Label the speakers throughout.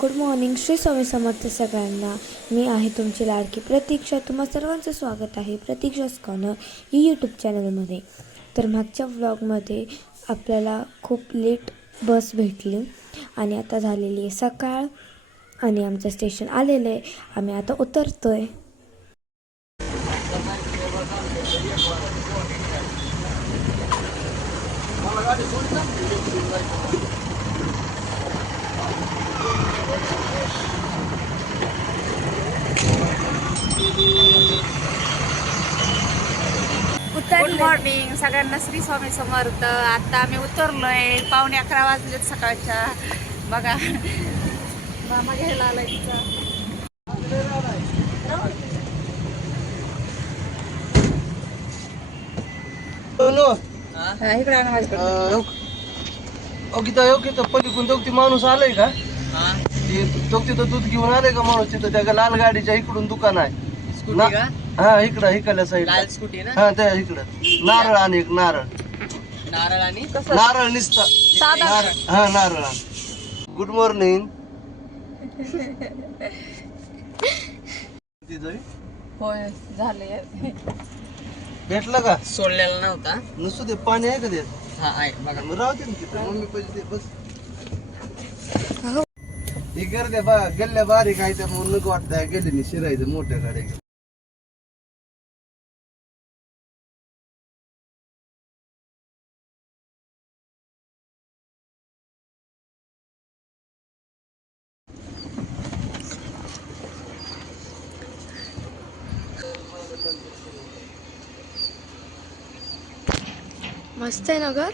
Speaker 1: Good morning. Shri Swami Samarth सगळ्यांना. मी आहे तुमची लाडकी प्रतीक्षा. तुम्हा सर्वांचं स्वागत आहे प्रतीक्षा स्कॉनर ही यूट्यूब चॅनलमध्ये तर मागच्या व्लॉगमध्ये आपल्याला खूप लेट बस भेटली आणि आता झालेली आहे सकाळ आणि आमचं स्टेशन आलेलं आहे. आम्ही आता उतरतो आहे
Speaker 2: गुड मॉर्निंग सगळ्यांना श्री स्वामी समर्थ. आता आम्ही उतरलोय. पावणे अकरा वाजलेत सकाळच्या. बघा. मामा घ्यायला आलाय तिचा इकडे माझ्याकडे.
Speaker 3: ओके तर पलीकडून ती माणूस आलाय का? ते तो तिथं दूध घेऊन आलाय का माणूस? तिथं त्या लाल गाडीच्या इकडून दुकान आहे. हा इकडं इकडल्या साईड
Speaker 4: लाल स्कूटी ना?
Speaker 3: हा त्या इकडं. नारळ आणि एक नारळ.
Speaker 4: नारळ आणि?
Speaker 3: नारळ निसता. नारळ. हा नारळ गुड मॉर्निंग
Speaker 2: होय झाले
Speaker 3: भेटला का?
Speaker 4: सोडलेला नव्हता.
Speaker 3: नसू दे पाणी आहे का त्यात
Speaker 4: हा आहे बघा.
Speaker 3: मग राहते ना तिथं मम्मी पैसे दे बस. हे. गर्द्या बा गल्ल्या बारीक आहे त्या म्हणून नको वाटतं गेले शिरायचं मोठ्या गाड्या
Speaker 1: मस्त आहे ना घर?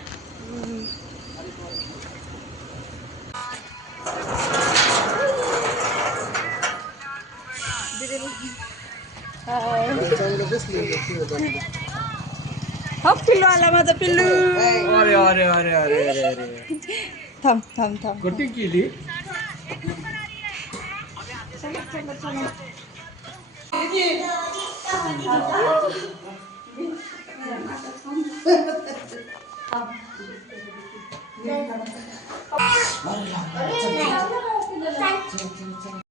Speaker 2: हो पिल्लू आला माझा पिल्लू.
Speaker 4: अरे अरे अरे अरे अरे अरे.
Speaker 2: थांब थांब थांब.
Speaker 4: कुठे
Speaker 2: 三二一走三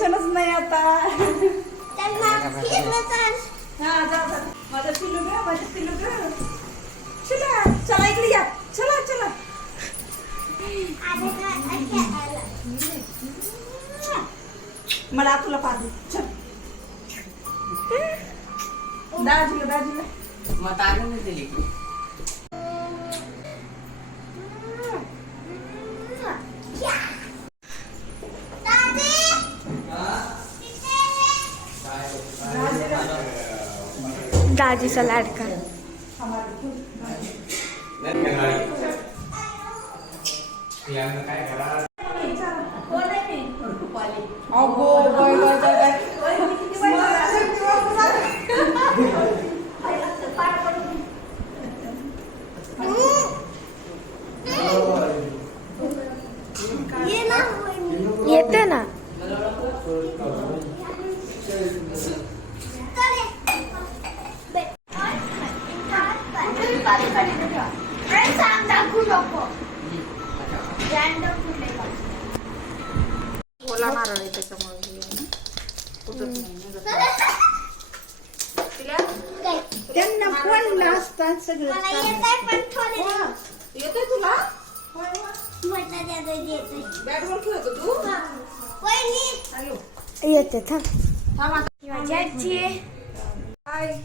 Speaker 2: टेन्शनच नाही आता. हा जा जा. माझं पिल्लू घ्या माझं पिल्लू चला चला इकडे या. चला चला. मला तुला पाहू चल. दाजीला दाजीला.
Speaker 4: मग तारून दिली
Speaker 1: दाजीचा लाडका
Speaker 2: बाय बाय बाय
Speaker 1: येते ना
Speaker 2: ओला नारळ आहे त्याच्यामुळे हे आहे ना. फुटत नाही, निघत नाही. तिला? त्यांना पण असतात सगळं येतोय तुला बॅट बॉल खेळतो तू अयो.
Speaker 1: येते थांब
Speaker 2: थांब आता.
Speaker 1: माझी आजी आहे
Speaker 2: हाय.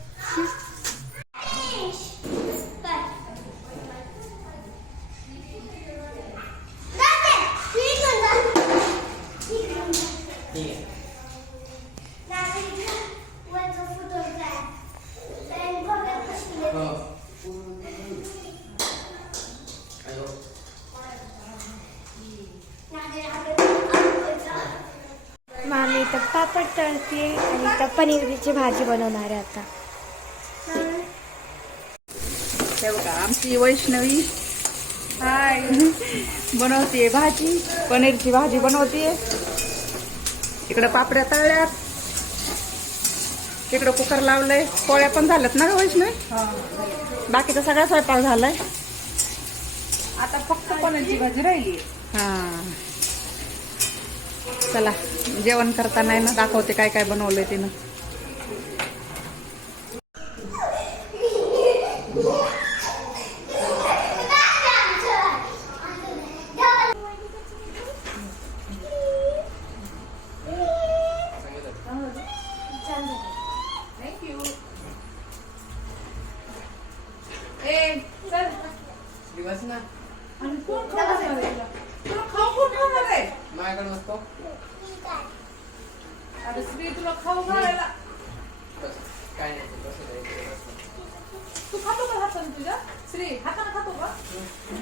Speaker 1: मामी इथं पापड तळते आणि आता पनीरची भाजी बनवणार आहे आता.
Speaker 2: हे बघा आमची वैष्णवी. हाय. बनवते भाजी पनीरची भाजी बनवते. इकडं पापड्या तळल्यात. तिकडं कुकर लावलंय. पोळ्या पण झाल्यात ना ग वैष्णवी? बाकीचा सगळा स्वयंपाक झालाय.
Speaker 5: आता फक्त पनीरची भाजी राहिली.
Speaker 2: हा. चला जेवण करताना ना दाखवते काय काय बनवलंय तिनं.
Speaker 4: दिवस ना.
Speaker 5: आणि कोण खाऊ तुला? खाऊ कोण घालणार आहे?
Speaker 4: माझ्याकडे बसतो.
Speaker 5: अरे श्री तुला खाऊ घालायला.
Speaker 4: काय नाही ते
Speaker 5: खातो का हाताने तुझ्या? श्री हाताने खातो का?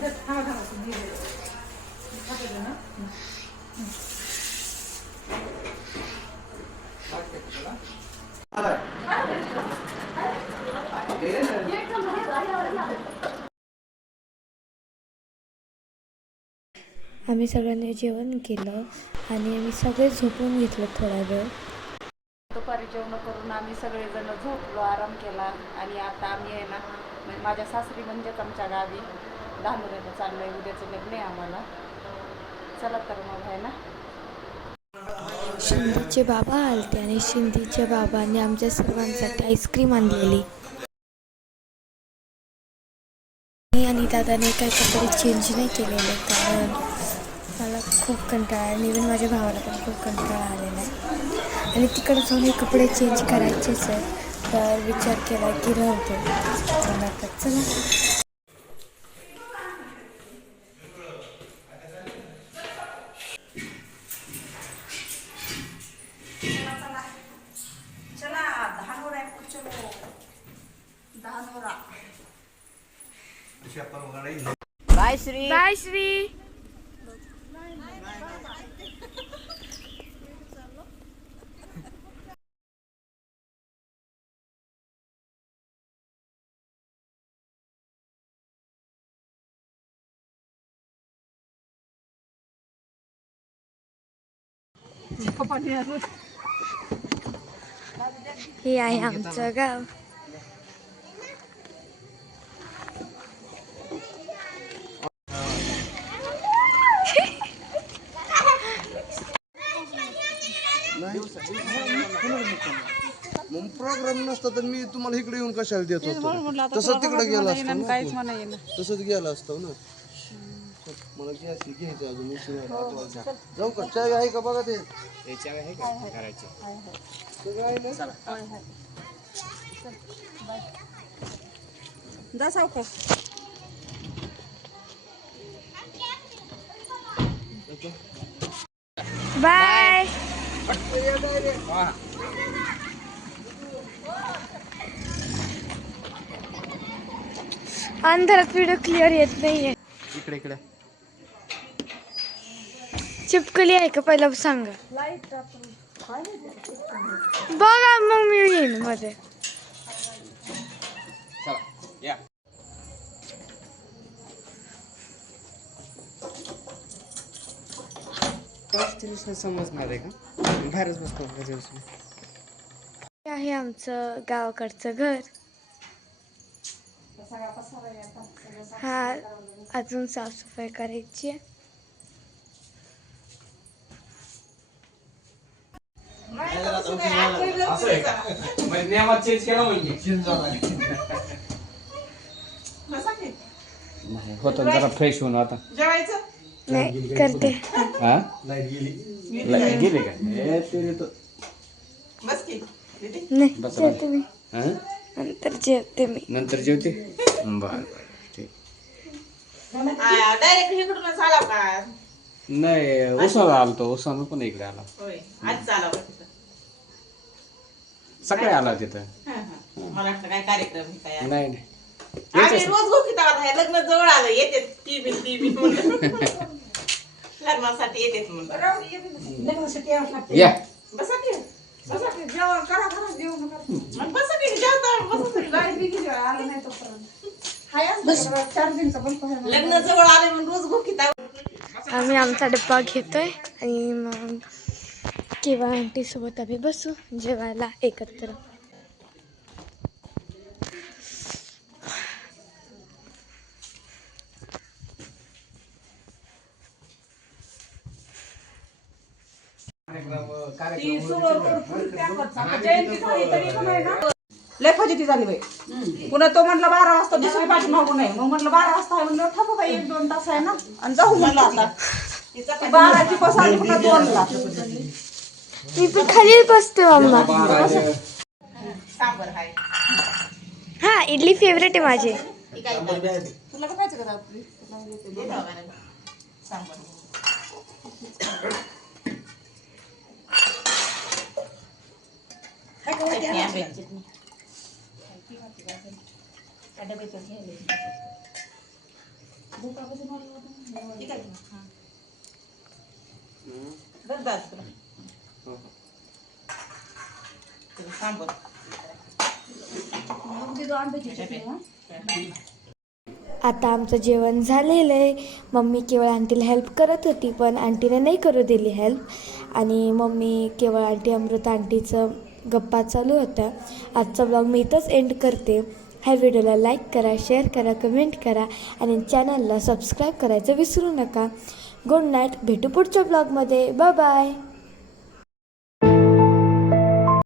Speaker 5: दे. खातो ना.
Speaker 1: आम्ही सगळ्यांनी जेवण केलं आणि आम्ही सगळे झोपून घेतलं थोडा वेळ.
Speaker 2: दुपारी जेवण करून आम्ही सगळेजण झोपलो आराम केला आणि आता आम्ही आहे ना म्हणजे माझ्या सासरी म्हणजेच आमच्या गावी. धानुऱ्याला चाललंय उद्याचं लग्न आहे आम्हाला. चला तर मग आहे ना.
Speaker 1: शिंदेचे बाबा आलते आणि शिंदेच्या बाबांनी आमच्या सर्वांसाठी आईस्क्रीम आणलेली. आणि दादाने काही कपडे चेंज नाही केलेले कारण मला खूप कंटाळा आहे इव्हन माझ्या भावाला पण खूप कंटाळा आलेला आहे. आणि तिकडे जाऊन हे कपडे चेंज करायचेच आहे तर विचार केला की राहतो चला
Speaker 5: चला. धानोरा आहे चलो
Speaker 1: हे आहे आमचं गाव
Speaker 3: मग प्रोग्राम नसता तर मी तुम्हाला इकडे येऊन कशाला देत होतो? तसं तिकडे गेला असतो. तसंच गेला असतो ना. मला गॅस घ्यायचं अजून उशीर वाजता. जाऊ का? चाय आहे का बघा ते? सगळं आहे ना?
Speaker 5: जा सावकाश
Speaker 1: बाय. अंधारात व्हिडिओ क्लिअर येत नाहीये.
Speaker 3: इकडे इकडे.
Speaker 1: चिपकली आहे का? पहिला सांगा. बघा मग मी येईन मध्ये.
Speaker 4: समजणार आहे का? बाहेरच बसतो
Speaker 1: आहे आमचं गावाकडचं घर. हा अजून साफसफाई करायची आहे
Speaker 4: चेंज केला म्हणजे होतं जरा फ्रेश होऊन आता
Speaker 1: नाही करते।
Speaker 4: हा लाईट गेली का तो
Speaker 5: बस
Speaker 1: नाही
Speaker 4: बस?
Speaker 1: नंतर जेवते मी
Speaker 4: नंतर जेवते बर बर ठीक.
Speaker 5: डायरेक्ट इकडूनच आला का?
Speaker 4: नाही उसाला आलतो उसाला पण इकडे आला.
Speaker 5: होय आज आला का तिथं?
Speaker 4: सकाळी आला तिथं.
Speaker 5: हा, हा. मला वाटलं काय कार्यक्रम आहे काय
Speaker 4: नाही नाही.
Speaker 5: आम्ही रोज गोखीत आहोत हे लग्न जवळ आलं येते टीव्ही टीव्ही लग्नासाठी येतेच म्हणून.
Speaker 4: या.
Speaker 5: बसा की.
Speaker 2: बसा की, जेवा करा करा जेवण करा. बसा की जेवता बसा की. लाइट बी गेली आलं नाही तोपर्यंत.
Speaker 6: लग्न जवळ आले म्हणून रोज गोखीत
Speaker 1: आम्ही आमचा डब्बा घेतोय आणि मग किंवा आंटीसोबत आम्ही बसू जेवायला एकत्र.
Speaker 2: ती जयंती झाली तरी पण आहे ना? लय फजिती झाली बाई. पुन्हा तो म्हटलं बारा वाजता दुसरी पाठी मागू नये. मग म्हटलं बारा वाजता आहे. म्हणलं थांबू बाई एक दोन तास आहे ना. आणि जाऊ म्हणलं आता. ती बाराची बस आली पुन्हा दोनला.
Speaker 1: मी पण खाली बसते मम्मा हा इडली फेवरेट आहे माझी.
Speaker 5: तुला
Speaker 1: आता आमचं जेवण झालेलं आहे. मम्मी केवळ आंटीला हेल्प करत होती पण आंटीने नाही करू दिली हेल्प आणि मम्मी केवळ आंटी अमृत आंटीचं गप्पा चालू होत्या. आजचा ब्लॉग मी इथंच एंड करते. ह्या व्हिडिओला लाईक करा शेअर करा कमेंट करा आणि चॅनलला सबस्क्राईब करायचं विसरू नका. गुड नाईट भेटू पुढच्या ब्लॉगमध्ये बाय बाय